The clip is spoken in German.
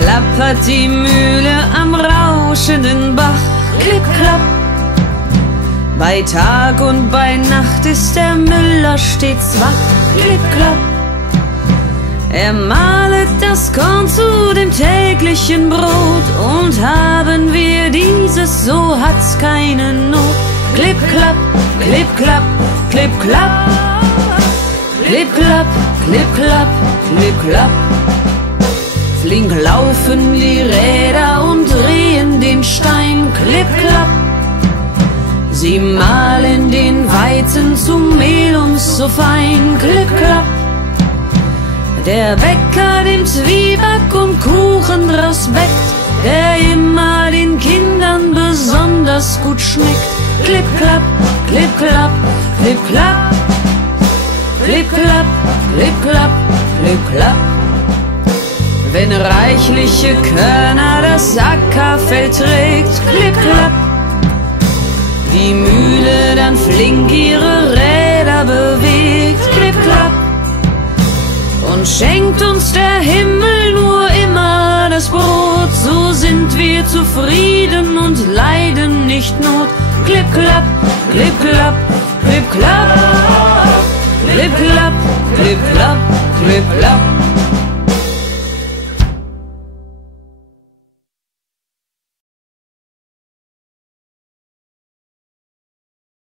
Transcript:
klappert die Mühle am rauschenden Bach. Klipp, klapp. Bei Tag und bei Nacht ist der Müller stets wach. Klipp, klapp. Er mahlet das Korn zu dem täglichen Brot, und haben wir dieses, so hat's keine Not. Klipp, klapp, klipp, klapp, klipp, klapp. Klipp, klapp, klipp, klapp, klipp, klapp. Flink laufen die Räder und drehen den Stein. Klipp, klapp. Sie mahlen den Weizen zum Mehl und so fein. Klipp, klapp. Der Bäcker dem Zwieback und Kuchen draus bäckt, der immer den Kindern besonders gut schmeckt. Klipp, klapp, klipp, klapp, klipp, klapp. Klipp, klapp, klipp, klapp, klipp, klapp. Wenn reichliche Körner das Ackerfeld trägt, klipp, klapp. Die Mühle dann flink ihre Räder bewegt, klipp, klapp. Und schenkt uns der Himmel nur immer das Brot, so sind wir zufrieden und leiden nicht Not. Klipp, klapp, klipp, klapp, klipp, klapp. Klipp, klapp, klipp, klapp, klipp, klapp.